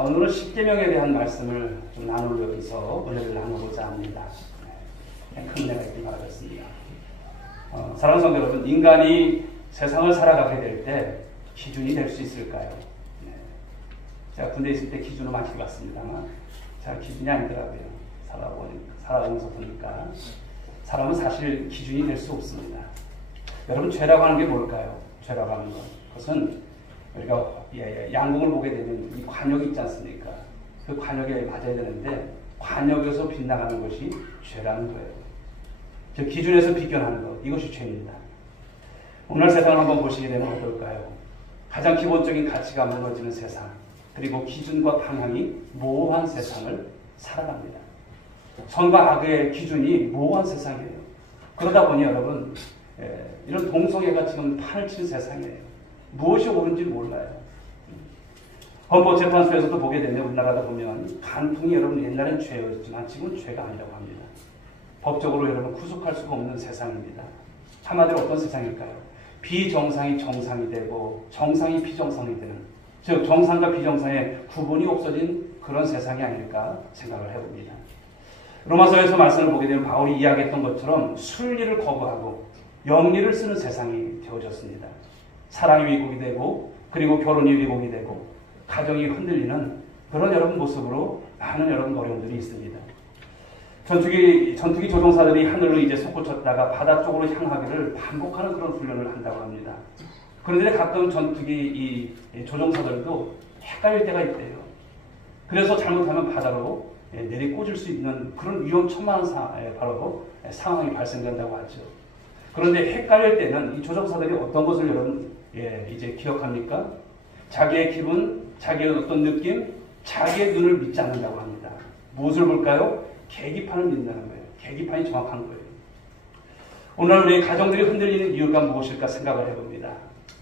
오늘은 십계명에 대한 말씀을 좀 나누면서 은혜를 나누고자 합니다. 큰 은혜가 있길 바라겠습니다. 사랑하는 성도 여러분, 인간이 세상을 살아가게 될 때 기준이 될 수 있을까요? 제가 군대에 있을 때 기준을 많이 봤습니다만 잘 기준이 아니더라고요. 살아가면서 보니까 사람은 사실 기준이 될 수 없습니다. 여러분, 죄라고 하는 게 뭘까요? 죄라고 하는 것, 그것은 우리가 양궁을 보게 되면 이 관역이 있지 않습니까? 그 관역에 맞아야 되는데 관역에서 빗나가는 것이 죄라는 거예요. 즉 기준에서 비견하는 것, 이것이 죄입니다. 오늘 세상을 한번 보시게 되면 어떨까요? 가장 기본적인 가치가 무너지는 세상, 그리고 기준과 방향이 모호한 세상을 살아갑니다. 선과 악의 기준이 모호한 세상이에요. 그러다 보니 여러분, 이런 동성애가 지금 판을 치는 세상이에요. 무엇이 옳은지 몰라요. 헌법재판소에서도 보게 되면 우리나라다 보면 간통이 여러분 옛날엔 죄였지만 지금은 죄가 아니라고 합니다. 법적으로 여러분 구속할 수가 없는 세상입니다. 한마디로 어떤 세상일까요? 비정상이 정상이 되고 정상이 비정상이 되는, 즉 정상과 비정상의 구분이 없어진 그런 세상이 아닐까 생각을 해봅니다. 로마서에서 말씀을 보게 되면 바울이 이야기했던 것처럼 순리를 거부하고 영리를 쓰는 세상이 되어졌습니다. 사랑이 위국이 되고 그리고 결혼이 위국이 되고 가정이 흔들리는 그런 여러분 모습으로 많은 여러분 어려움들이 있습니다. 전투기 조종사들이 하늘로 이제 솟구쳤다가 바다 쪽으로 향하기를 반복하는 그런 훈련을 한다고 합니다. 그런데 가끔 전투기 이 조종사들도 헷갈릴 때가 있대요. 그래서 잘못하면 바다로 내리꽂을 수 있는 그런 위험천만한 상황이 발생된다고 하죠. 그런데 헷갈릴 때는 이 조종사들이 어떤 것을 여러분 이제 기억합니까? 자기의 기분, 자기의 어떤 느낌, 자기의 눈을 믿지 않는다고 합니다. 무엇을 볼까요? 계기판을 믿는다는 거예요. 계기판이 정확한 거예요. 오늘 우리 가정들이 흔들리는 이유가 무엇일까 생각을 해봅니다.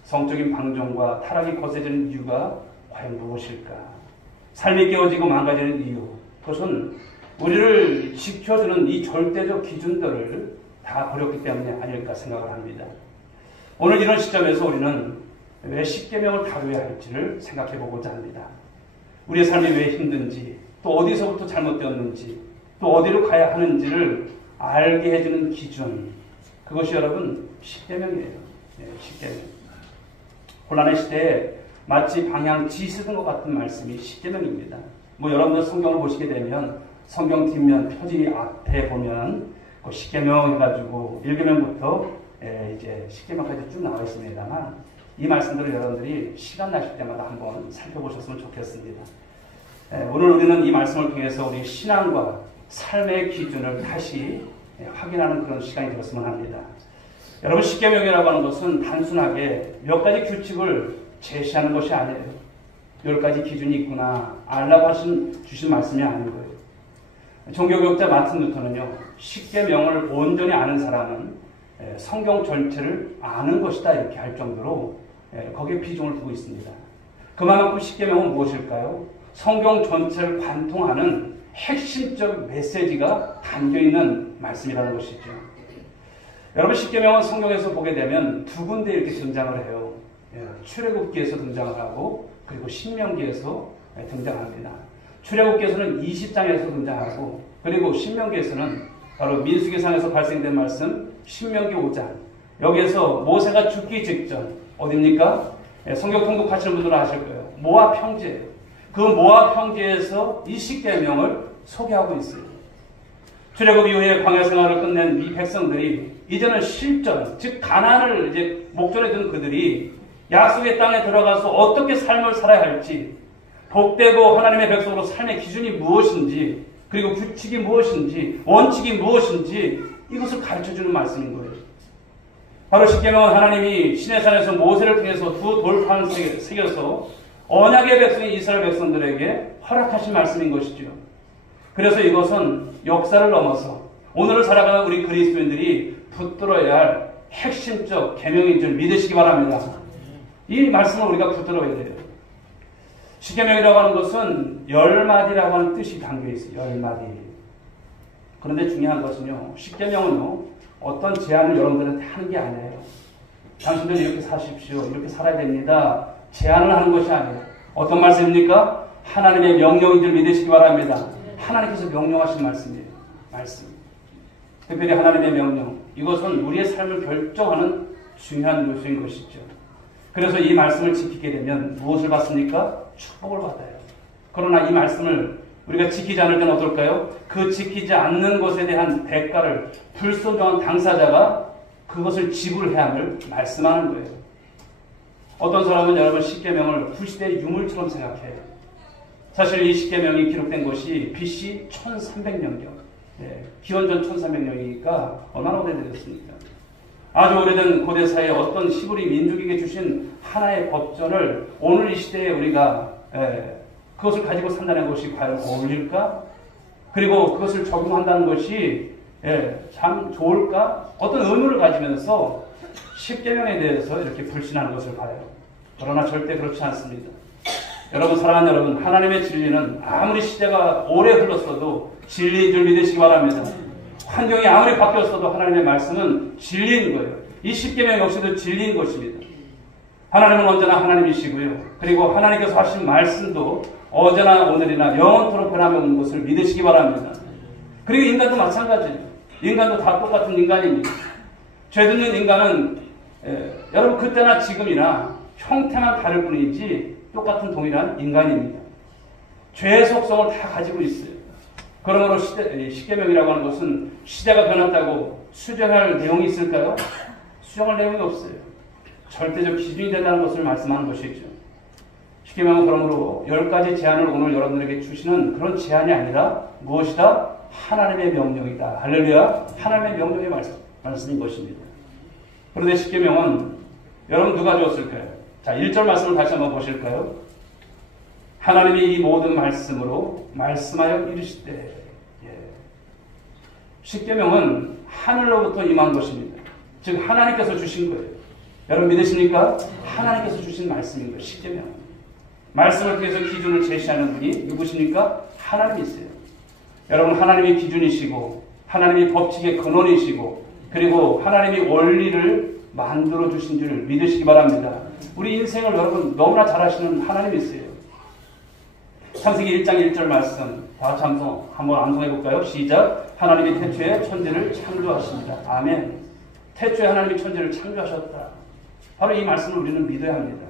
성적인 방종과 타락이 거세지는 이유가 과연 무엇일까? 삶이 깨어지고 망가지는 이유, 그것은 우리를 지켜주는 이 절대적 기준들을 다 버렸기 때문에 아닐까 생각을 합니다. 오늘 이런 시점에서 우리는 왜 십계명을 다루어야 할지를 생각해 보고자 합니다. 우리의 삶이 왜 힘든지, 또 어디서부터 잘못되었는지, 또 어디로 가야 하는지를 알게 해주는 기준, 그것이 여러분 십계명이에요. 십계명. 혼란의 시대에 마치 방향 지시는 것 같은 말씀이 십계명입니다. 여러분들 성경을 보시게 되면 성경 뒷면 표지 앞에 보면 그 십계명 해가지고 1계명부터 이제 십계명까지 쭉 나와 있습니다만, 이 말씀들을 여러분들이 시간 나실 때마다 한번 살펴보셨으면 좋겠습니다. 오늘 우리는 이 말씀을 통해서 우리 신앙과 삶의 기준을 다시 확인하는 그런 시간이 되었으면 합니다. 여러분, 십계명이라고 하는 것은 단순하게 몇 가지 규칙을 제시하는 것이 아니에요. 10가지 기준이 있구나 알라고 주신 말씀이 아닌 거예요. 종교교육자 마틴 루터는요, 십계명을 온전히 아는 사람은 성경 전체를 아는 것이다, 이렇게 할 정도로 거기에 비중을 두고 있습니다. 그만큼 십계명은 무엇일까요? 성경 전체를 관통하는 핵심적 메시지가 담겨있는 말씀이라는 것이죠. 여러분, 십계명은 성경에서 보게 되면 두 군데 이렇게 등장을 해요. 출애굽기에서 등장을 하고 그리고 신명기에서 등장합니다. 출애굽기에서는 20장에서 등장하고, 그리고 신명기에서는 바로 민수기상에서 발생된 말씀 신명기 5장, 여기에서 모세가 죽기 직전, 어딥니까? 성경 통독하시는 분들은 아실 거예요. 모압 평지예요. 그 모압 평지에서 이 십계명을 소개하고 있어요. 출애굽 이후에 광야 생활을 끝낸 이 백성들이 이제는 실전, 즉 가나안을 이제 목전에 둔 그들이 약속의 땅에 들어가서 어떻게 삶을 살아야 할지, 복되고 하나님의 백성으로 삶의 기준이 무엇인지, 그리고 규칙이 무엇인지, 원칙이 무엇인지, 이것을 가르쳐주는 말씀인 거예요. 바로 십계명은 하나님이 시내산에서 모세를 통해서 두 돌판을 새겨서 언약의 백성인 이스라엘 백성들에게 허락하신 말씀인 것이죠. 그래서 이것은 역사를 넘어서 오늘을 살아가는 우리 그리스도인들이 붙들어야 할 핵심적 계명인 줄 믿으시기 바랍니다. 이 말씀을 우리가 붙들어야 돼요. 십계명이라고 하는 것은 10마디라고 하는 뜻이 담겨있어요. 10마디. 그런데 중요한 것은요, 십계명은요, 어떤 제안을 여러분들한테 하는 게 아니에요. 당신들 이렇게 사십시오, 이렇게 살아야 됩니다, 제안을 하는 것이 아니에요. 어떤 말씀입니까? 하나님의 명령인 줄 믿으시기 바랍니다. 하나님께서 명령하신 말씀이에요. 말씀. 특별히 하나님의 명령. 이것은 우리의 삶을 결정하는 중요한 요소인 것이죠. 그래서 이 말씀을 지키게 되면 무엇을 받습니까? 축복을 받아요. 그러나 이 말씀을 우리가 지키지 않을 때는 어떨까요? 그 지키지 않는 것에 대한 대가를 불순종한 당사자가 그것을 지불해야 함을 말씀하는 거예요. 어떤 사람은 여러분 십계명을 구시대의 유물처럼 생각해요. 사실 이 십계명이 기록된 것이 BC 1300년경, 기원전 1300년이니까 얼마나 오래되었습니까? 아주 오래된 고대사의 어떤 히브리 민족에게 주신 하나의 법전을 오늘 이 시대에 우리가 그것을 가지고 산다는 것이 과연 어울릴까? 그리고 그것을 적용한다는 것이 참 좋을까? 어떤 의문을 가지면서 십계명에 대해서 이렇게 불신하는 것을 봐요. 그러나 절대 그렇지 않습니다. 여러분, 사랑하는 여러분, 하나님의 진리는 아무리 시대가 오래 흘렀어도 진리인 줄 믿으시기 바랍니다. 환경이 아무리 바뀌었어도 하나님의 말씀은 진리인 거예요. 이 십계명 역시도 진리인 것입니다. 하나님은 언제나 하나님이시고요. 그리고 하나님께서 하신 말씀도 어제나 오늘이나 영원토록 변함이 없는 것을 믿으시기 바랍니다. 그리고 인간도 마찬가지예요. 인간도 다 똑같은 인간입니다. 죄짓는 인간은 여러분 그때나 지금이나 형태만 다를 뿐이지 똑같은 동일한 인간입니다. 죄의 속성을 다 가지고 있어요. 그러므로 십계명이라고 하는 것은 시대가 변했다고 수정할 내용이 있을까요? 수정할 내용이 없어요. 절대적 기준이 된다는 것을 말씀하는 것이죠. 십계명은 그러므로 10가지 제안을 오늘 여러분들에게 주시는 그런 제안이 아니라 무엇이다? 하나님의 명령이다. 할렐루야. 하나님의 명령의 말씀인 것입니다. 그런데 십계명은 여러분 누가 주었을까요? 자, 1절 말씀을 다시 한번 보실까요? 하나님이 이 모든 말씀으로 말씀하여 이르시되. 십계명은 하늘로부터 임한 것입니다. 즉 하나님께서 주신 거예요. 여러분 믿으십니까? 하나님께서 주신 말씀인 거예요. 십계명은. 말씀을 통해서 기준을 제시하는 분이 누구십니까? 하나님이세요. 여러분, 하나님이 기준이시고 하나님이 법칙의 근원이시고 그리고 하나님이 원리를 만들어 주신 줄 믿으시기 바랍니다. 우리 인생을 여러분 너무나 잘 아시는 하나님이세요. 창세기 1장 1절 말씀 다 같이 한번 암송해 볼까요? 시작. 하나님이 태초에 천지를 창조하십니다. 아멘. 태초에 하나님이 천지를 창조하셨다. 바로 이 말씀을 우리는 믿어야 합니다.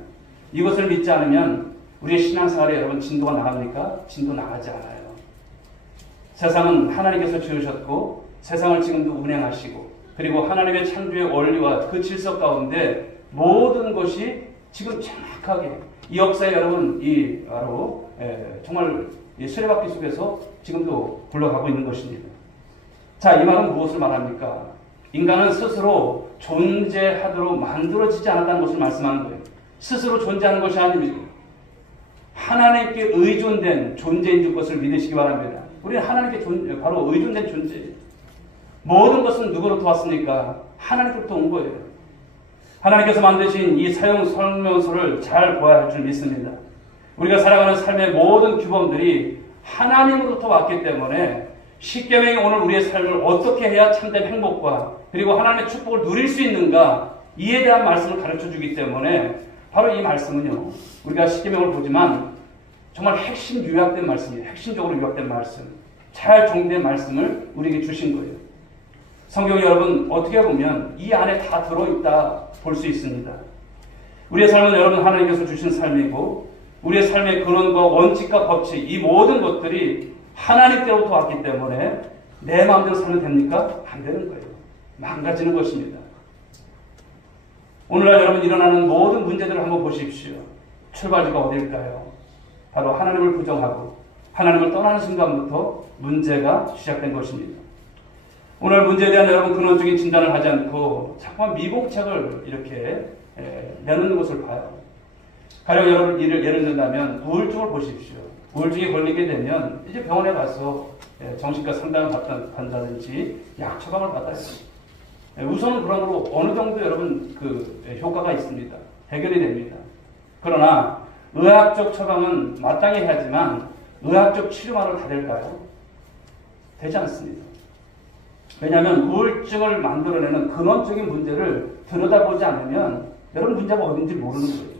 이것을 믿지 않으면 우리의 신앙생활에 여러분 진도가 나갑니까? 진도 나가지 않아요. 세상은 하나님께서 지으셨고 세상을 지금도 운행하시고 그리고 하나님의 창조의 원리와 그 질서 가운데 모든 것이 지금 정확하게 이 역사에 여러분 이 바로 정말 수레바퀴 속에서 지금도 굴러가고 있는 것입니다. 자, 이 말은 무엇을 말합니까? 인간은 스스로 존재하도록 만들어지지 않았다는 것을 말씀하는 거예요. 스스로 존재하는 것이 아닙니다. 하나님께 의존된 존재인 줄 것을 믿으시기 바랍니다. 우리는 하나님께 바로 의존된 존재예요. 모든 것은 누구로부터 왔습니까? 하나님께로부터 온 거예요. 하나님께서 만드신 이 사용 설명서를 잘 보아야 할 줄 믿습니다. 우리가 살아가는 삶의 모든 규범들이 하나님으로부터 왔기 때문에 십계명이 오늘 우리의 삶을 어떻게 해야 참된 행복과 그리고 하나님의 축복을 누릴 수 있는가 이에 대한 말씀을 가르쳐주기 때문에 바로 이 말씀은요. 우리가 십계명을 보지만 정말 핵심 요약된 말씀이에요. 핵심적으로 요약된 말씀. 잘 정리된 말씀을 우리에게 주신 거예요. 성경이 여러분 어떻게 보면 이 안에 다 들어있다 볼 수 있습니다. 우리의 삶은 여러분 하나님께서 주신 삶이고 우리의 삶의 근원과 원칙과 법칙 이 모든 것들이 하나님께로부터 왔기 때문에 내 마음대로 살면 됩니까? 안 되는 거예요. 망가지는 것입니다. 오늘날 여러분 일어나는 모든 문제들을 한번 보십시오. 출발지가 어딜까요? 바로 하나님을 부정하고 하나님을 떠나는 순간부터 문제가 시작된 것입니다. 오늘 문제에 대한 여러분 근원적인 진단을 하지 않고 자꾸만 미봉책을 이렇게 내놓는 것을 봐요. 가령 여러분 예를 든다면 우울증을 보십시오. 우울증에 걸리게 되면 이제 병원에 가서 정신과 상담을 받는다든지 약 처방을 받아야 돼요. 우선은 그러므로 어느 정도 여러분 그 효과가 있습니다. 해결이 됩니다. 그러나 의학적 처방은 마땅히 해야지만 의학적 치료만으로 다 될까요? 되지 않습니다. 왜냐하면 우울증을 만들어내는 근원적인 문제를 들여다보지 않으면 여러분 문제가 어딘지 모르는 거예요.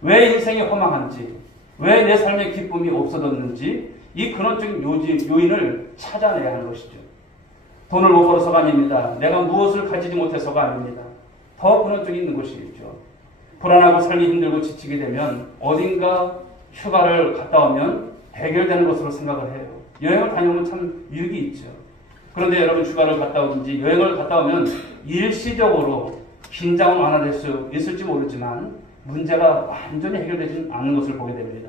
왜 인생이 허망한지, 왜 내 삶의 기쁨이 없어졌는지 이 근원적인 요인을 찾아내야 하는 것이죠. 돈을 못 벌어서가 아닙니다. 내가 무엇을 가지지 못해서가 아닙니다. 더 근원적인 있는 것이겠죠. 불안하고 살기 힘들고 지치게 되면 어딘가 휴가를 갔다 오면 해결되는 것으로 생각을 해요. 여행을 다녀오면 참 유익이 있죠. 그런데 여러분 휴가를 갔다 오든지 여행을 갔다 오면 일시적으로 긴장을 완화될 수 있을지 모르지만 문제가 완전히 해결되지 않는 것을 보게 됩니다.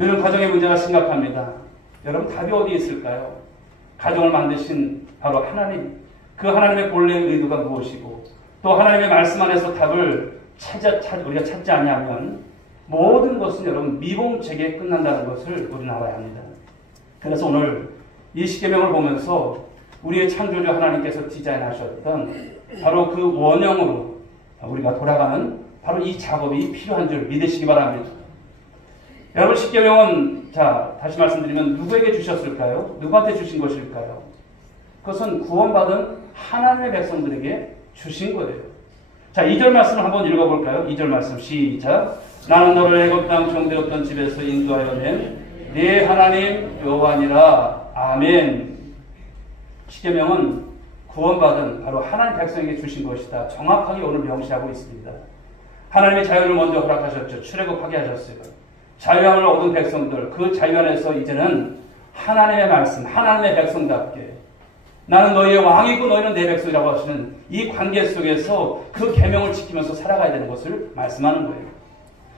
요즘 가정의 문제가 심각합니다. 여러분 답이 어디에 있을까요? 가정을 만드신 바로 하나님, 그 하나님의 본래의 의도가 무엇이고 또 하나님의 말씀 안에서 답을 우리가 찾지 않으면 모든 것은 여러분 미봉책에 끝난다는 것을 우리는 알아야 합니다. 그래서 오늘 이 십계명을 보면서 우리의 창조주 하나님께서 디자인하셨던 바로 그 원형으로 우리가 돌아가는 바로 이 작업이 필요한 줄 믿으시기 바랍니다. 여러분 십계명은 다시 말씀드리면 누구에게 주셨을까요? 누구한테 주신 것일까요? 그것은 구원받은 하나님의 백성들에게 주신 거예요. 2절 말씀을 한번 읽어볼까요? 2절 말씀 시작. 나는 너를 애굽 땅 종되었던 집에서 인도하여 낸 네 하나님 여호와니라. 아멘. 십계명은 구원받은 바로 하나님 백성에게 주신 것이다. 정확하게 오늘 명시하고 있습니다. 하나님의 자유를 먼저 허락하셨죠. 출애굽하게 하셨어요. 자유함을 얻은 백성들, 그 자유 안에서 이제는 하나님의 말씀, 하나님의 백성답게 나는 너희의 왕이고 너희는 내 백성이라고 하시는 이 관계 속에서 그 계명을 지키면서 살아가야 되는 것을 말씀하는 거예요.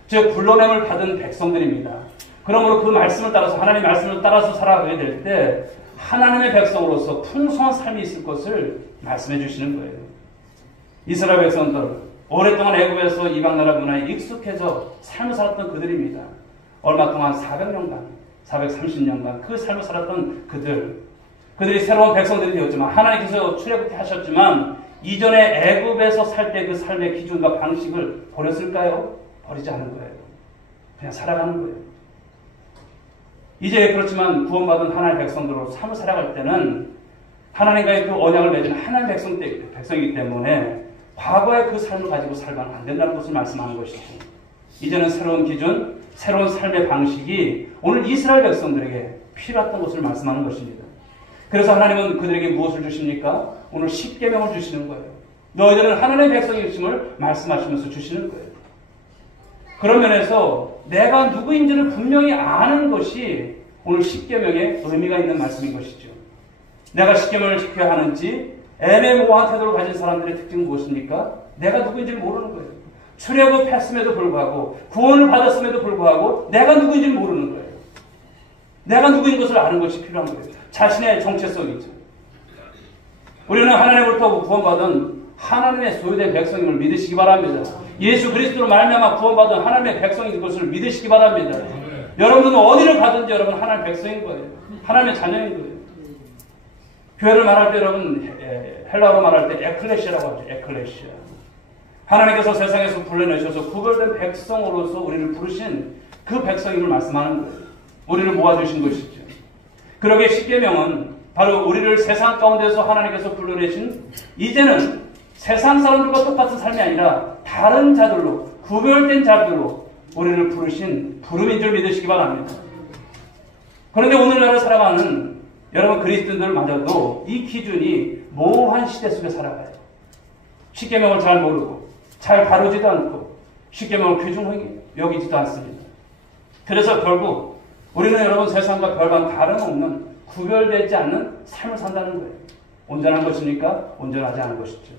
즉 불러냄을 받은 백성들입니다. 그러므로 그 말씀을 따라서 하나님의 말씀을 따라서 살아가게 될 때 하나님의 백성으로서 풍성한 삶이 있을 것을 말씀해 주시는 거예요. 이스라엘 백성들 오랫동안 애굽에서 이방 나라 문화에 익숙해져 삶을 살았던 그들입니다. 얼마 동안 400년간, 430년간 그 삶을 살았던 그들이 새로운 백성들이 되었지만 하나님께서 출애굽케 하셨지만 이전에 애굽에서 살 때 그 삶의 기준과 방식을 버렸을까요? 버리지 않은 거예요. 그냥 살아가는 거예요. 이제 그렇지만 구원받은 하나님의 백성들로 삶을 살아갈 때는 하나님과의 그 언약을 맺은 하나님의 백성이기 때문에 과거의 그 삶을 가지고 살면 안 된다는 것을 말씀하는 것이죠. 이제는 새로운 기준, 새로운 삶의 방식이 오늘 이스라엘 백성들에게 필요했던 것을 말씀하는 것입니다. 그래서 하나님은 그들에게 무엇을 주십니까? 오늘 십계명을 주시는 거예요. 너희들은 하나님의 백성이심을 말씀하시면서 주시는 거예요. 그런 면에서 내가 누구인지를 분명히 아는 것이 오늘 십계명의 의미가 있는 말씀인 것이죠. 내가 십계명을 지켜야 하는지 애매모호한 태도를 가진 사람들의 특징은 무엇입니까? 내가 누구인지를 모르는 거예요. 출애굽했음에도 불구하고 구원을 받았음에도 불구하고 내가 누구인지를 모르는 거예요. 내가 누구인 것을 아는 것이 필요한 거예요. 자신의 정체성이죠. 우리는 하나님으로부터 구원받은 하나님의 소유된 백성임을 믿으시기 바랍니다. 예수 그리스도로 말미암아 구원받은 하나님의 백성인 것을 믿으시기 바랍니다. 여러분은 어디를 가든지 여러분 하나님의 백성인 거예요. 하나님의 자녀인 거예요. 교회를 말할 때 여러분 헬라어로 말할 때 에클레시아라고 하죠. 에클레시아. 하나님께서 세상에서 불러내셔서 구별된 백성으로서 우리를 부르신 그 백성임을 말씀하는 거예요. 우리를 모아주신 것이죠. 그러기에 십계명은 바로 우리를 세상 가운데서 하나님께서 불러내신 이제는 세상 사람들과 똑같은 삶이 아니라 다른 자들로 구별된 자들로 우리를 부르신 부름인 줄 믿으시기 바랍니다. 그런데 오늘날 살아가는 여러분 그리스도인들마저도 이 기준이 모호한 시대 속에 살아가요. 십계명을 잘 모르고 잘 다루지도 않고 십계명을 귀중하게 여기지도 않습니다. 그래서 결국 우리는 여러분 세상과 별반 다름없는 구별되지 않는 삶을 산다는 거예요. 온전한 것입니까? 온전하지 않은 것이죠.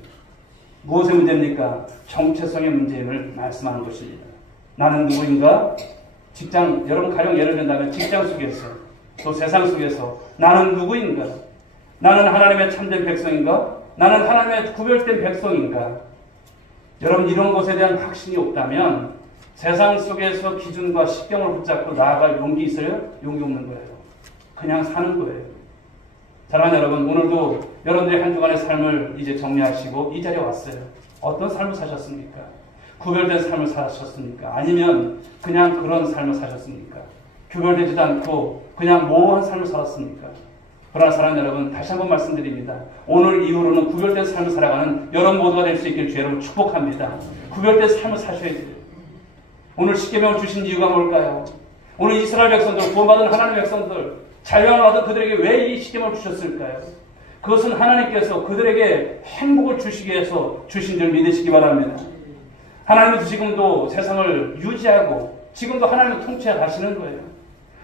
무엇의 문제입니까? 정체성의 문제임을 말씀하는 것입니다. 나는 누구인가? 직장, 여러분 가령 예를 든다면 직장 속에서 또 세상 속에서 나는 누구인가? 나는 하나님의 참된 백성인가? 나는 하나님의 구별된 백성인가? 여러분 이런 것에 대한 확신이 없다면 세상 속에서 기준과 십경을 붙잡고 나아갈 용기 있어요? 용기 없는 거예요. 그냥 사는 거예요. 사랑하는 여러분, 오늘도 여러분들의 한 주간의 삶을 이제 정리하시고 이 자리에 왔어요. 어떤 삶을 사셨습니까? 구별된 삶을 사셨습니까? 아니면 그냥 그런 삶을 사셨습니까? 구별되지도 않고 그냥 모호한 삶을 살았습니까? 그러나 사랑하는 여러분, 다시 한번 말씀드립니다. 오늘 이후로는 구별된 삶을 살아가는 여러분 모두가 될 수 있길 주 여러분 축복합니다. 구별된 삶을 사셔야 돼요. 오늘 십계명을 주신 이유가 뭘까요? 오늘 이스라엘 백성들, 구원받은 하나님의 백성들, 자유함을 받은 그들에게 왜 이 시gem을 주셨을까요? 그것은 하나님께서 그들에게 행복을 주시기 위해서 주신 줄 믿으시기 바랍니다. 하나님은 지금도 세상을 유지하고 지금도 하나님은 통치해 가시는 거예요.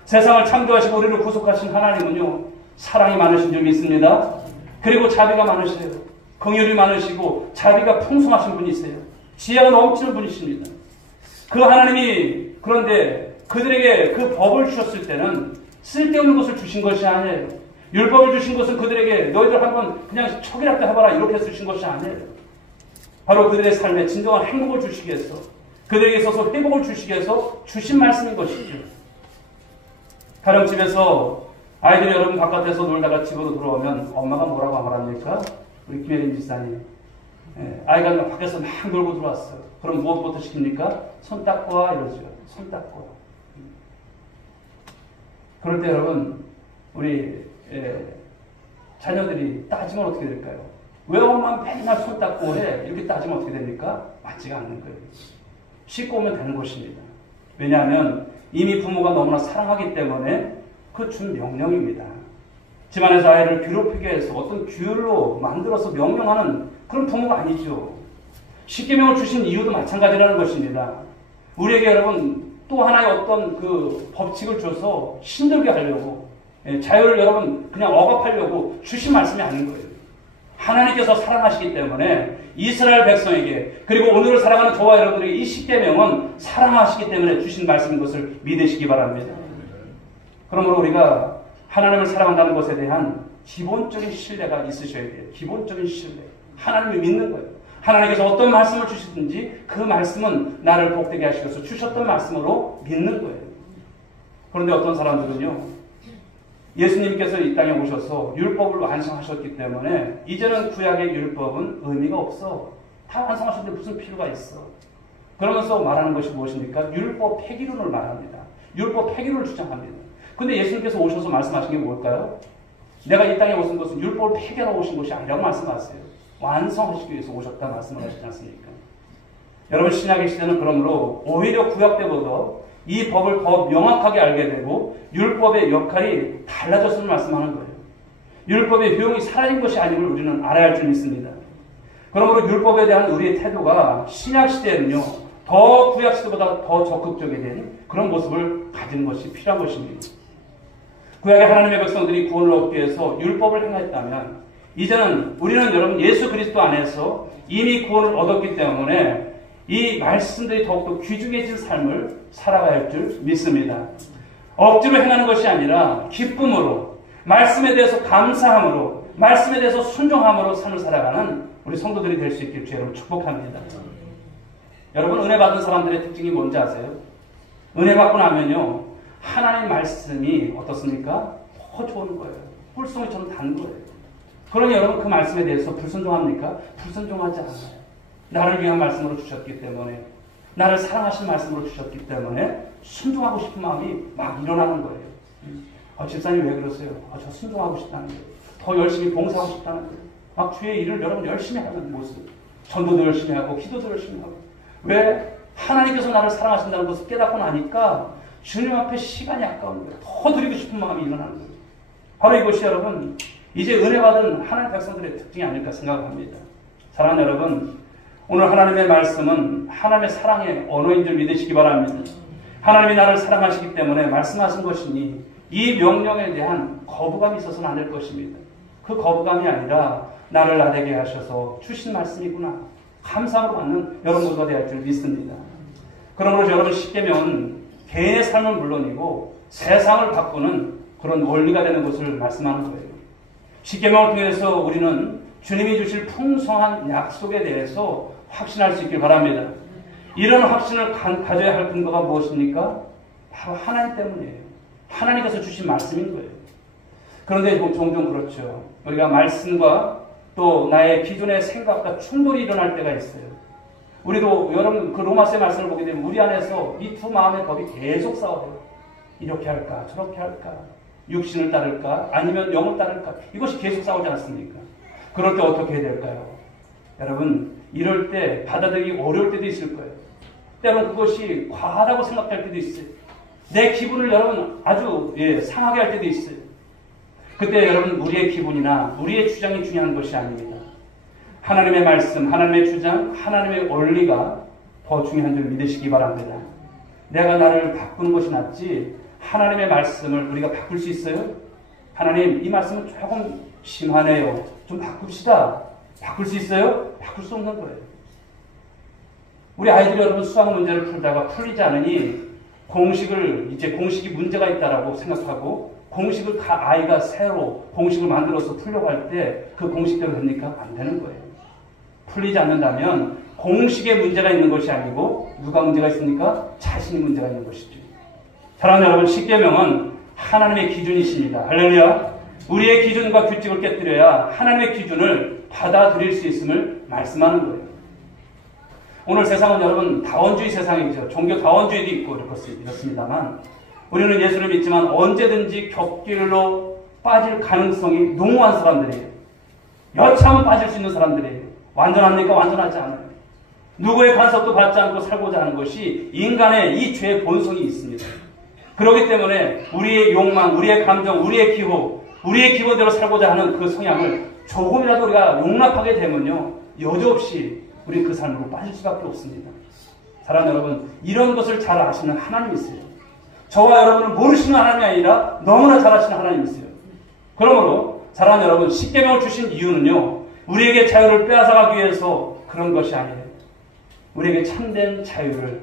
세상을 창조하시고 우리를 구속하신 하나님은요, 사랑이 많으신 줄 믿습니다. 그리고 자비가 많으세요. 긍휼이 많으시고 자비가 풍성하신 분이세요. 지혜가 넘치는 분이십니다. 그 하나님이 그런데 그들에게 그 법을 주셨을 때는 쓸데없는 것을 주신 것이 아니에요. 율법을 주신 것은 그들에게 너희들 한번 그냥 척이라도 해봐라 이렇게 주신 것이 아니에요. 바로 그들의 삶에 진정한 행복을 주시기 위해서, 그들에게 있어서 회복을 주시기 위해서 주신 말씀인 것이죠. 가정집에서 아이들이 여러분 바깥에서 놀다가 집으로 들어오면 엄마가 뭐라고 말합니까? 우리 김혜린 지사님. 아이가 밖에서 막 놀고 들어왔어요. 그럼 무엇부터 시킵니까? 손 닦고 와 이러죠. 손 닦고 와. 그럴 때 여러분 우리 자녀들이 따지면 어떻게 될까요? 왜 엄마 맨날 손 닦고 해? 이렇게 따지면 어떻게 됩니까? 맞지가 않는 거예요. 씻고 오면 되는 것입니다. 왜냐하면 이미 부모가 너무나 사랑하기 때문에 그 준 명령입니다. 집안에서 아이를 괴롭히게 해서 어떤 규율로 만들어서 명령하는 그런 부모가 아니죠. 십계명을 주신 이유도 마찬가지라는 것입니다. 우리에게 여러분 또 하나의 어떤 그 법칙을 줘서 힘들게 하려고, 자유를 여러분 그냥 억압하려고 주신 말씀이 아닌 거예요. 하나님께서 사랑하시기 때문에 이스라엘 백성에게, 그리고 오늘을 살아가는 저와 여러분들에게 이 십계명은 사랑하시기 때문에 주신 말씀인 것을 믿으시기 바랍니다. 그러므로 우리가 하나님을 사랑한다는 것에 대한 기본적인 신뢰가 있으셔야 돼요. 기본적인 신뢰. 하나님을 믿는 거예요. 하나님께서 어떤 말씀을 주시든지 그 말씀은 나를 복되게 하시기 위해서 주셨던 말씀으로 믿는 거예요. 그런데 어떤 사람들은요, 예수님께서 이 땅에 오셔서 율법을 완성하셨기 때문에 이제는 구약의 율법은 의미가 없어. 다 완성하셨는데 무슨 필요가 있어. 그러면서 말하는 것이 무엇입니까? 율법 폐기론을 말합니다. 율법 폐기론을 주장합니다. 근데 예수님께서 오셔서 말씀하신 게 뭘까요? 내가 이 땅에 오신 것은 율법을 폐기하러 오신 것이 아니라고 말씀하세요. 완성하시기 위해서 오셨다 말씀을 하시지 않습니까? 여러분 신약의 시대는 그러므로 오히려 구약 때보다 이 법을 더 명확하게 알게 되고 율법의 역할이 달라졌음을 말씀하는 거예요. 율법의 효용이 사라진 것이 아님을 우리는 알아야 할 줄 믿습니다. 그러므로 율법에 대한 우리의 태도가 신약 시대에는요, 더 구약 시대보다 더 적극적이 된 그런 모습을 가지는 것이 필요한 것입니다. 구약의 하나님의 백성들이 구원을 얻기 위해서 율법을 행했다면 이제는 우리는 여러분 예수 그리스도 안에서 이미 구원을 얻었기 때문에 이 말씀들이 더욱더 귀중해진 삶을 살아가야 할 줄 믿습니다. 억지로 행하는 것이 아니라 기쁨으로, 말씀에 대해서 감사함으로, 말씀에 대해서 순종함으로 삶을 살아가는 우리 성도들이 될 수 있길 주 여러분 축복합니다. 여러분 은혜 받은 사람들의 특징이 뭔지 아세요? 은혜 받고 나면요, 하나님 말씀이 어떻습니까? 더 좋은 거예요. 꿀송이처럼 단 거예요. 그러니 여러분 그 말씀에 대해서 불순종합니까? 불순종하지 않아요. 나를 위한 말씀으로 주셨기 때문에, 나를 사랑하신 말씀으로 주셨기 때문에 순종하고 싶은 마음이 막 일어나는 거예요. 집사님 왜 그러세요? 저 순종하고 싶다는 거예요. 더 열심히 봉사하고 싶다는 거예요. 막 주의 일을 여러분 열심히 하는 모습. 전도도 열심히 하고 기도도 열심히 하고. 왜? 하나님께서 나를 사랑하신다는 것을 깨닫고 나니까 주님 앞에 시간이 아까운 거예요. 더 드리고 싶은 마음이 일어나는 거예요. 바로 이것이 여러분 이제 은혜 받은 하나님 백성들의 특징이 아닐까 생각합니다. 사랑하는 여러분, 오늘 하나님의 말씀은 하나님의 사랑의 언어인 줄 믿으시기 바랍니다. 하나님이 나를 사랑하시기 때문에 말씀하신 것이니 이 명령에 대한 거부감이 있어서는 안 될 것입니다. 그 거부감이 아니라 나를 나되게 하셔서 주신 말씀이구나, 감사함으로 받는 여러분 모두가 되어야 할 줄 믿습니다. 그러므로 여러분 십계명은 개인의 삶은 물론이고 세상을 바꾸는 그런 원리가 되는 것을 말씀하는 거예요. 십계명을 통해서 우리는 주님이 주실 풍성한 약속에 대해서 확신할 수 있길 바랍니다. 이런 확신을 가져야 할 근거가 무엇입니까? 바로 하나님 때문이에요. 하나님께서 주신 말씀인 거예요. 그런데 종종 그렇죠. 우리가 말씀과 또 나의 기존의 생각과 충돌이 일어날 때가 있어요. 우리도 여러분 그 로마서의 말씀을 보게 되면 우리 안에서 이 두 마음의 법이 계속 싸워요. 이렇게 할까 저렇게 할까, 육신을 따를까 아니면 영을 따를까, 이것이 계속 싸우지 않습니까? 그럴 때 어떻게 해야 될까요? 여러분 이럴 때 받아들이기 어려울 때도 있을 거예요. 때로는 그것이 과하다고 생각할 때도 있어요. 내 기분을 여러분 아주 상하게 할 때도 있어요. 그때 여러분 우리의 기분이나 우리의 주장이 중요한 것이 아닙니다. 하나님의 말씀, 하나님의 주장, 하나님의 원리가 더 중요한 줄 믿으시기 바랍니다. 내가 나를 바꾸는 것이 낫지 하나님의 말씀을 우리가 바꿀 수 있어요? 하나님, 이 말씀은 조금 심하네요. 좀 바꿉시다. 바꿀 수 있어요? 바꿀 수 없는 거예요. 우리 아이들이 여러분 수학 문제를 풀다가 풀리지 않으니 공식이 문제가 있다라고 생각하고 공식을 아이가 새로 공식을 만들어서 풀려고 할 때 그 공식대로 됩니까? 안 되는 거예요. 풀리지 않는다면 공식에 문제가 있는 것이 아니고 누가 문제가 있습니까? 자신이 문제가 있는 것이죠. 사랑하는 여러분, 십계명은 하나님의 기준이십니다. 할렐루야. 우리의 기준과 규칙을 깨뜨려야 하나님의 기준을 받아들일 수 있음을 말씀하는 거예요. 오늘 세상은 여러분 다원주의 세상이죠. 종교 다원주의도 있고 이렇습니다만 우리는 예수를 믿지만 언제든지 격길로 빠질 가능성이 농후한 사람들이에요. 여차하면 빠질 수 있는 사람들이에요. 완전합니까? 완전하지 않아요. 누구의 간섭도 받지 않고 살고자 하는 것이 인간의 이 죄의 본성이 있습니다. 그렇기 때문에 우리의 욕망, 우리의 감정, 우리의 기호, 우리의 기본대로 살고자 하는 그 성향을 조금이라도 우리가 용납하게 되면요, 여지없이 우리는 그 삶으로 빠질 수밖에 없습니다. 사랑하는 여러분, 이런 것을 잘 아시는 하나님이 있어요. 저와 여러분을 모르시는 하나님이 아니라 너무나 잘 아시는 하나님이 있어요. 그러므로 사랑하는 여러분, 십계명을 주신 이유는요, 우리에게 자유를 빼앗아가기 위해서 그런 것이 아니에요. 우리에게 참된 자유를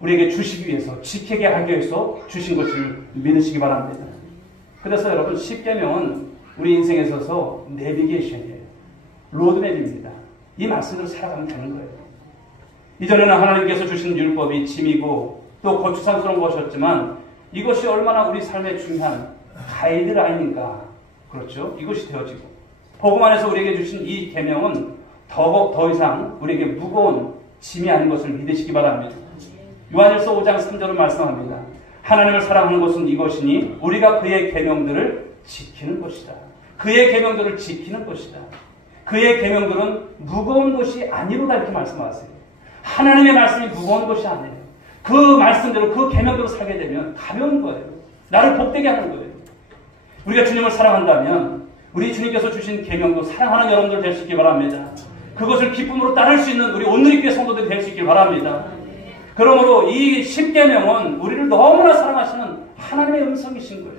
우리에게 주시기 위해서, 지키게 하기 위해서 주신 것을 믿으시기 바랍니다. 그래서 여러분, 십계명은 우리 인생에 있어서 내비게이션이에요. 로드맵입니다. 이 말씀으로 살아가면 되는 거예요. 이전에는 하나님께서 주신 율법이 짐이고 또 거추장스러운 것이었지만 이것이 얼마나 우리 삶에 중요한 가이드라인인가. 그렇죠? 이것이 되어지고 복음 안에서 우리에게 주신 이 계명은 더 이상 우리에게 무거운 짐이 아닌 것을 믿으시기 바랍니다. 요한일서 5장 3절은 말씀합니다. 하나님을 사랑하는 것은 이것이니 우리가 그의 계명들을 지키는 것이다. 그의 계명들을 지키는 것이다. 그의 계명들은 무거운 것이 아니로다 이렇게 말씀하세요. 하나님의 말씀이 무거운 것이 아니에요. 그 말씀대로 그 계명대로 살게 되면 가벼운 거예요. 나를 복되게 하는 거예요. 우리가 주님을 사랑한다면 우리 주님께서 주신 계명도 사랑하는 여러분들 될 수 있길 바랍니다. 그것을 기쁨으로 따를 수 있는 우리 온누리교회 성도들이 될 수 있길 바랍니다. 그러므로 이 십계명은 우리를 너무나 사랑하시는 하나님의 음성이신 거예요.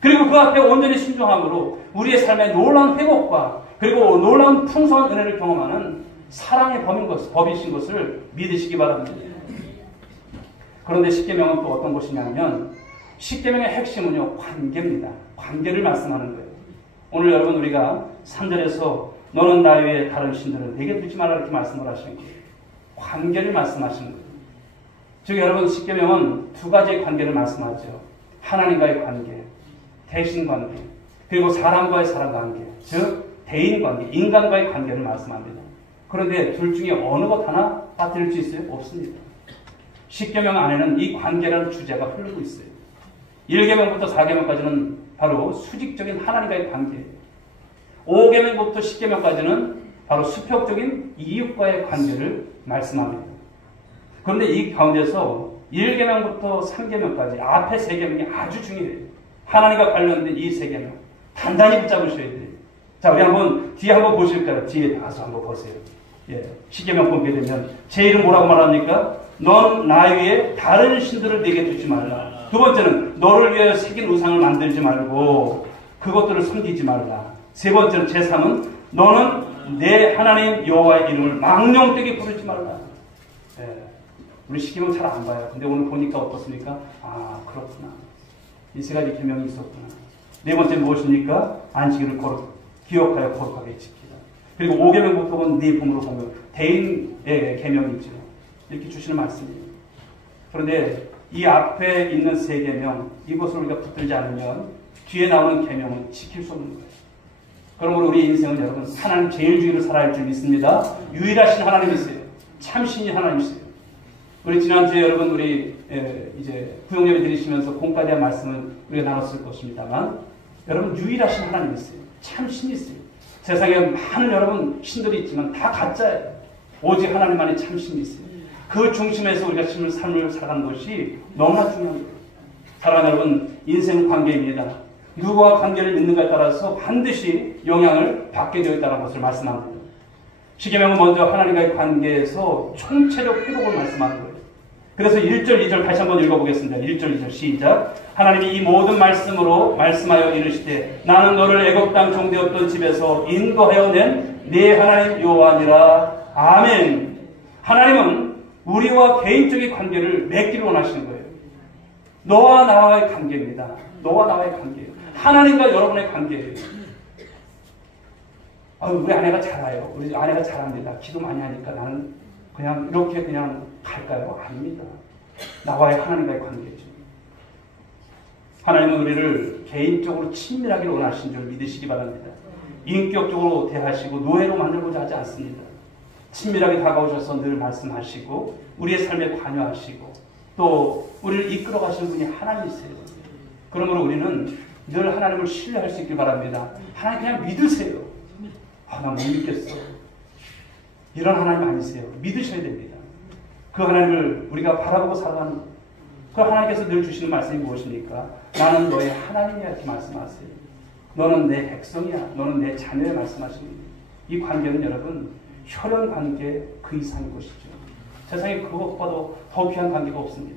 그리고 그 앞에 온전히 순종함으로 우리의 삶의 놀라운 회복과 그리고 놀라운 풍성한 은혜를 경험하는 사랑의 법이신 것을 믿으시기 바랍니다. 그런데 십계명은 또 어떤 것이냐면 십계명의 핵심은요, 관계입니다. 관계를 말씀하는 거예요. 오늘 여러분 우리가 3절에서 너는 나 외에 다른 신들을 내게 두지 말라 이렇게 말씀을 하시는 거예요. 관계를 말씀하시는 거예요. 즉 여러분, 십계명은 두 가지의 관계를 말씀하죠. 하나님과의 관계, 대신 관계, 그리고 사람과의 사람 관계, 즉 대인 관계, 인간과의 관계를 말씀합니다. 그런데 둘 중에 어느 것 하나 빠뜨릴 수 있어요? 없습니다. 십계명 안에는 이 관계라는 주제가 흐르고 있어요. 1계명부터 4계명까지는 바로 수직적인 하나님과의 관계예요. 5계명부터 10계명까지는 바로 수평적인 이웃과의 관계를 말씀합니다. 그런데 이 가운데서 1계명부터 3계명까지 앞에 3계명이 아주 중요해요. 하나님과 관련된 이 3계명 단단히 붙잡으셔야 돼요. 자, 우리 한번 뒤에 한번 보실까요? 뒤에 가서 한번 보세요. 예, 10계명 보게 되면 제 이름 뭐라고 말합니까? 넌 나 위에 다른 신들을 내게 두지 말라. 두 번째는 너를 위해 새긴 우상을 만들지 말고 그것들을 섬기지 말라. 세 번째는 제3은 너는 내 하나님 여호와의 이름을 망령되게 부르지 말라. 예, 우리 십계명 잘 안 봐요. 근데 오늘 보니까 어떻습니까? 아, 그렇구나. 이 세 가지 계명이 있었구나. 네 번째 무엇입니까? 안식일을 기억하여 거룩하게 지키라. 그리고 5계명부터 본 네 부모로 보면 대인의 계명이죠. 이렇게 주시는 말씀이에요. 그런데 이 앞에 있는 3계명, 이것을 우리가 붙들지 않으면 뒤에 나오는 계명은 지킬 수 없는 거예요. 그러므로 우리 인생은 여러분 하나님 제일주의를 살아야 할 줄 믿습니다. 유일하신 하나님이세요. 참신이 하나님이세요. 우리 지난주에 여러분 우리 이제 구역예배 드리시면서 공까지 한 말씀을 우리가 나눴을 것입니다만 여러분 유일하신 하나님이세요. 참신이세요. 세상에 많은 여러분 신들이 있지만 다 가짜예요. 오직 하나님만이 참신이세요. 그 중심에서 우리가 삶을 살아가는 것이 너무나 중요한 거예요. 사랑하는 여러분, 인생은 관계입니다. 누구와 관계를 맺는가에 따라서 반드시 영향을 받게 되어 있다는 것을 말씀합니다. 십계명은 먼저 하나님과의 관계에서 총체적 회복을 말씀하는 거예요. 그래서 1절, 2절 다시 한번 읽어보겠습니다. 1절, 2절 시작. 하나님이 이 모든 말씀으로 말씀하여 이르시되 나는 너를 애굽 땅 종되었던 집에서 인도하여 낸 네 하나님 여호와니라. 아멘. 하나님은 우리와 개인적인 관계를 맺기를 원하시는 거예요. 너와 나와의 관계입니다. 너와 나와의 관계예요. 하나님과 여러분의 관계예요. 우리 아내가 잘해요. 우리 아내가 잘합니다. 기도 많이 하니까 나는 그냥 이렇게 그냥 갈까요? 아닙니다. 나와의 하나님과의 관계죠. 하나님은 우리를 개인적으로 친밀하게 원하신 줄 믿으시기 바랍니다. 인격적으로 대하시고 노예로 만들고자 하지 않습니다. 친밀하게 다가오셔서 늘 말씀하시고 우리의 삶에 관여하시고 또 우리를 이끌어 가시는 분이 하나님이세요. 그러므로 우리는 늘 하나님을 신뢰할 수 있길 바랍니다. 하나님 그냥 믿으세요. 나 못 믿겠어. 이런 하나님 아니세요. 믿으셔야 됩니다. 그 하나님을 우리가 바라보고 살아가는 그 하나님께서 늘 주시는 말씀이 무엇입니까? 나는 너의 하나님이야 이렇게 말씀하세요. 너는 내 백성이야. 너는 내 자녀야 말씀하시는 거예요. 이 관계는 여러분 혈연 관계 그 이상인 것이죠. 세상에 그것과도 더 귀한 관계가 없습니다.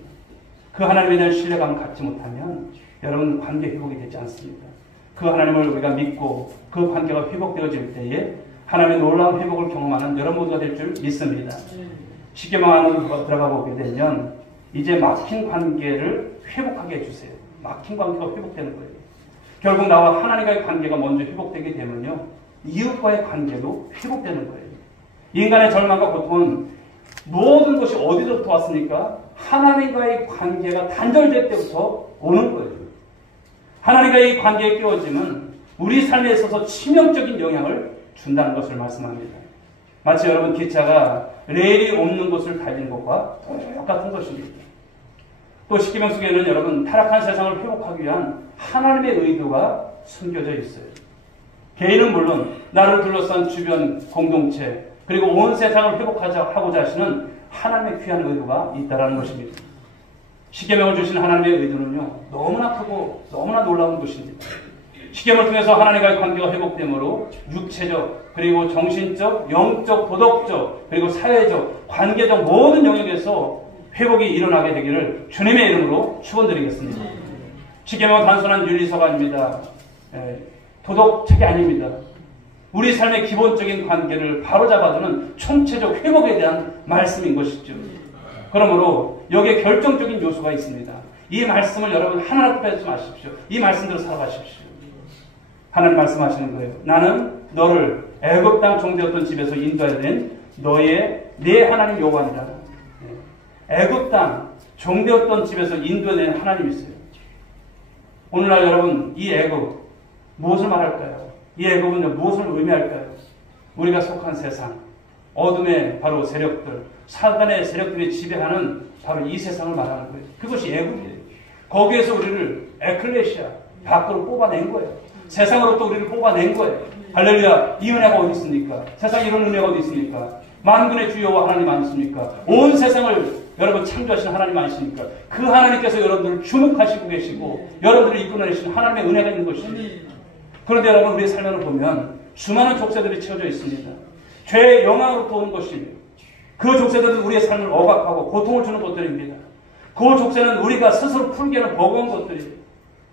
그 하나님에 대한 신뢰감을 갖지 못하면 여러분 관계 회복이 되지 않습니다. 그 하나님을 우리가 믿고 그 관계가 회복되어질 때에 하나님의 놀라운 회복을 경험하는 여러분 모두가 될 줄 믿습니다. 십계명 안으로 들어가 보게 되면 이제 막힌 관계를 회복하게 해주세요. 막힌 관계가 회복되는 거예요. 결국 나와 하나님과의 관계가 먼저 회복되게 되면요, 이웃과의 관계도 회복되는 거예요. 인간의 절망과 고통은 모든 것이 어디서부터 왔습니까? 하나님과의 관계가 단절될 때부터 오는 거예요. 하나님과의 관계에 끼워지면 우리 삶에 있어서 치명적인 영향을 준다는 것을 말씀합니다. 마치 여러분 기차가 레일이 없는 곳을 달리는 것과 똑같은 것입니다. 또 십계명 속에는 여러분 타락한 세상을 회복하기 위한 하나님의 의도가 숨겨져 있어요. 개인은 물론 나를 둘러싼 주변 공동체 그리고 온 세상을 회복하고자 하시는 하나님의 귀한 의도가 있다는 것입니다. 십계명을 주신 하나님의 의도는요 너무나 크고 너무나 놀라운 것입니다. 십계명을 통해서 하나님과의 관계가 회복되므로 육체적 그리고 정신적, 영적, 도덕적 그리고 사회적, 관계적 모든 영역에서 회복이 일어나게 되기를 주님의 이름으로 축원드리겠습니다. 십계명은 단순한 윤리서가 아닙니다. 도덕책이 아닙니다. 우리 삶의 기본적인 관계를 바로잡아주는 총체적 회복에 대한 말씀인 것이죠. 그러므로 여기에 결정적인 요소가 있습니다. 이 말씀을 여러분 하나로 빼지 마십시오. 이 말씀대로 살아가십시오. 하나님 말씀하시는 거예요. 나는 너를 애굽 땅 종되었던 집에서 인도하여 낸 너의 내 하나님 여호와니라. 애굽 땅 종되었던 집에서 인도해 낸 하나님이 있어요. 오늘날 여러분 이 애굽 무엇을 말할까요? 이 애굽은 무엇을 의미할까요? 우리가 속한 세상, 어둠의 바로 세력들, 사단의 세력들이 지배하는 바로 이 세상을 말하는 거예요. 그것이 애굽이에요. 거기에서 우리를 에클레시아 밖으로 뽑아낸 거예요. 세상으로부터 우리를 뽑아낸 거예요. 할렐루야. 이 은혜가 어디 있습니까? 세상에 이런 은혜가 어디 있습니까? 만군의 주여와 하나님 아니십니까? 온 세상을 여러분 창조하신 하나님 아니십니까? 그 하나님께서 여러분들을 주목하시고 계시고 여러분들을 이끌어내신 하나님의 은혜가 있는 것입니다. 그런데 여러분 우리의 삶을 보면 수많은 족쇄들이 채워져 있습니다. 죄의 영향으로부터 오는 것입니다. 그 족쇄들은 우리의 삶을 억압하고 고통을 주는 것들입니다. 그 족쇄는 우리가 스스로 풀게 하는 버거운 것들이에요.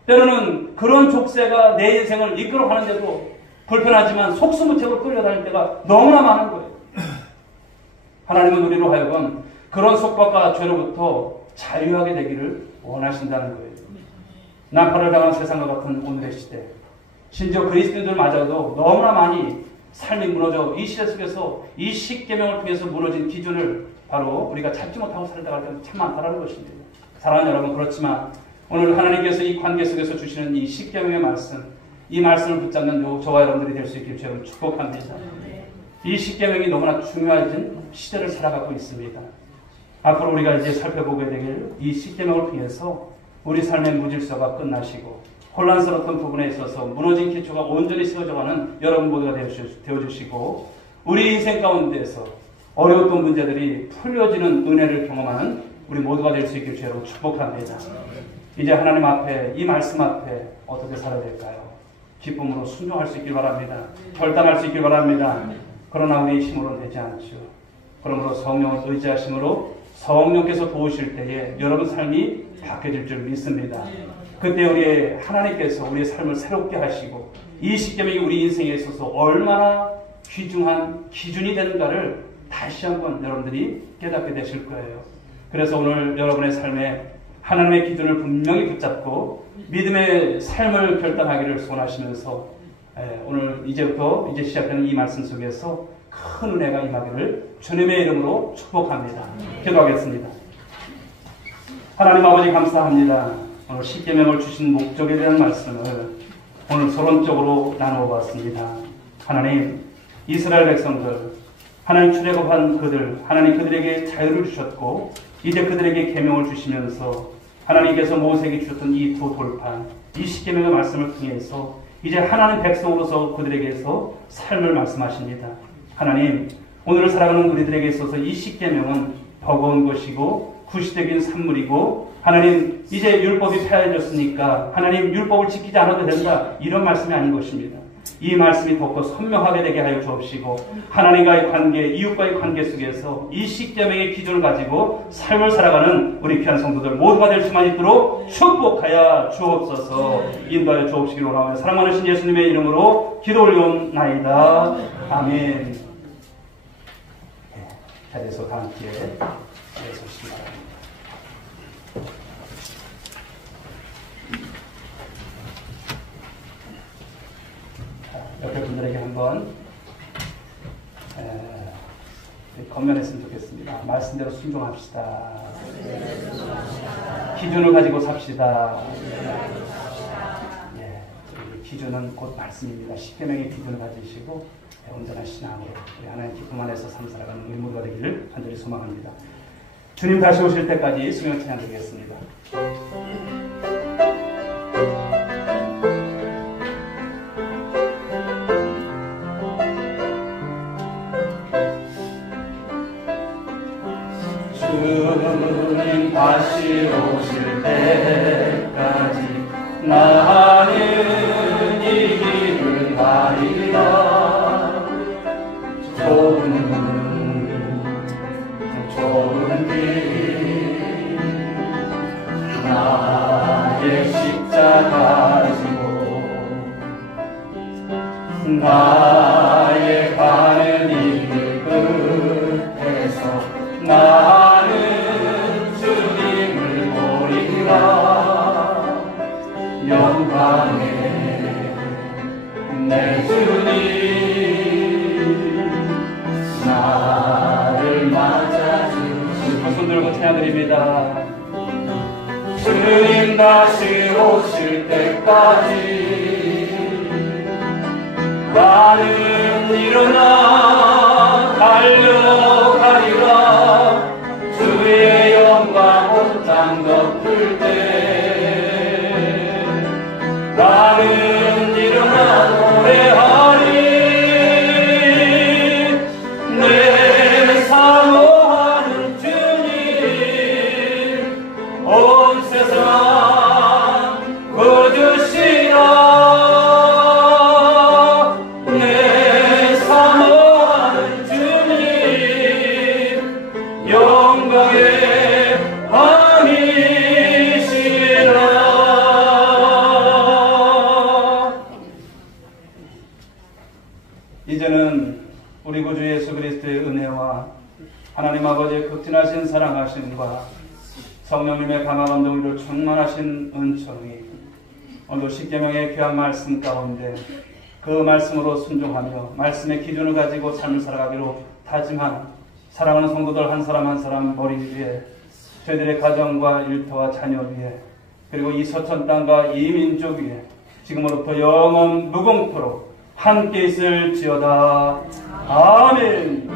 때로는 그런 족쇄가 내 인생을 이끌어가는데도 불편하지만 속수무책으로 끌려다닐 때가 너무나 많은 거예요. 하나님은 우리로 하여금 그런 속박과 죄로부터 자유하게 되기를 원하신다는 거예요. 난파를 당한 세상과 같은 오늘의 시대, 심지어 그리스도인들마저도 너무나 많이 삶이 무너져 이 시대 속에서 이 십계명을 통해서 무너진 기준을 바로 우리가 찾지 못하고 살다갈 때도 참 많다는 것입니다. 사랑하는 여러분, 그렇지만 오늘 하나님께서 이 관계 속에서 주시는 이 십계명의 말씀, 이 말씀을 붙잡는 저와 여러분들이 될 수 있길 저는 축복합니다. 이 십계명이 너무나 중요해진 시대를 살아가고 있습니다. 앞으로 우리가 이제 살펴보게 되길 이 십계명을 통해서 우리 삶의 무질서가 끝나시고 혼란스러웠던 부분에 있어서 무너진 기초가 온전히 세워져가는 여러분 모두가 되어주시고 우리 인생 가운데에서 어려웠던 문제들이 풀려지는 은혜를 경험하는 우리 모두가 될 수 있길 주로 축복합니다. 이제 하나님 앞에, 이 말씀 앞에 어떻게 살아야 될까요? 기쁨으로 순종할 수 있길 바랍니다. 결단할 수 있길 바랍니다. 그러나 우리 힘으로는 되지 않죠. 그러므로 성령을 의지하심으로 성령께서 도우실 때에 여러분 삶이 바뀌어질 줄 믿습니다. 그때 우리 하나님께서 우리의 삶을 새롭게 하시고 이 십계명이 우리 인생에 있어서 얼마나 귀중한 기준이 되는가를 다시 한번 여러분들이 깨닫게 되실 거예요. 그래서 오늘 여러분의 삶에 하나님의 기준을 분명히 붙잡고 믿음의 삶을 결단하기를 소원하시면서 오늘 이제부터 이제 시작되는 이 말씀 속에서 큰 은혜가 임하기를 주님의 이름으로 축복합니다. 기도하겠습니다. 하나님 아버지 감사합니다. 오늘 십계명을 주신 목적에 대한 말씀을 오늘 서론적으로 나누어 봤습니다. 하나님, 이스라엘 백성들, 하나님 출애굽한 그들, 하나님 그들에게 자유를 주셨고 이제 그들에게 계명을 주시면서 하나님께서 모세에게 주셨던 이 두 돌판, 이 십계명의 말씀을 통해서 이제 하나님 백성으로서 그들에게서 삶을 말씀하십니다. 하나님, 오늘 살아가는 우리들에게 있어서 이 십계명은 버거운 것이고 구시적인 산물이고 하나님 이제 율법이 폐하해졌으니까 하나님 율법을 지키지 않아도 된다, 이런 말씀이 아닌 것입니다. 이 말씀이 더욱더 선명하게 되게 하여 주옵시고 하나님과의 관계, 이웃과의 관계 속에서 이 십계명의 기준을 가지고 삶을 살아가는 우리 귀한 성도들 모두가 될 수만 있도록 축복하여 주옵소서. 인도하여 주옵시기를 원하며 사랑하는 신 예수님의 이름으로 기도 올려옵나이다. 아멘. 자리에서 다 함께 서시기 바랍니다. 옆에 분들에게 한번 건면했으면 좋겠습니다. 말씀대로 순종합시다. 기준을 가지고 삽시다. 기준은 곧 말씀입니다. 십계명의 기준을 가지시고 온전한 신앙으로 우리 하나님 기쁨 안에서 삶 살아가는 우리 모두가 되기를 간절히 소망합니다. 주님 다시 오실 때까지 수명 찬양 드리겠습니다. 주님 다시 오실 때까지 나는 이 길을 가리라. 좁은 길 나의 십자가 지고 나의 가는 이 길 끝에서 나는 주님을 보리라. 영광의 내 주님 나를 맞아주시고 손 들고 찬양드립니다. 주님 다시 오실 때까지 나는 일어나 달려가리라. 주의 영광 온 땅 덮을 때 나는 일어나 노래하리. 내 사모하는 주님 온 세상 거두시라. 내 사모하는 주님 영광의 왕이시라. 이제는 우리 구주 예수 그리스도의 은혜와 하나님 아버지의 극진하신 사랑하심과 성령님의 강한 동의로 충만하신 은총이 오늘도 십계명의 귀한 말씀 가운데 그 말씀으로 순종하며 말씀의 기준을 가지고 삶을 살아가기로 다짐하는 사랑하는 성도들 한 사람 한 사람 머리 위에, 저희들의 가정과 일터와 자녀 위에, 그리고 이 서천 땅과 이 민족 위에 지금으로부터 영원 무공토록 함께 있을지어다. 아멘.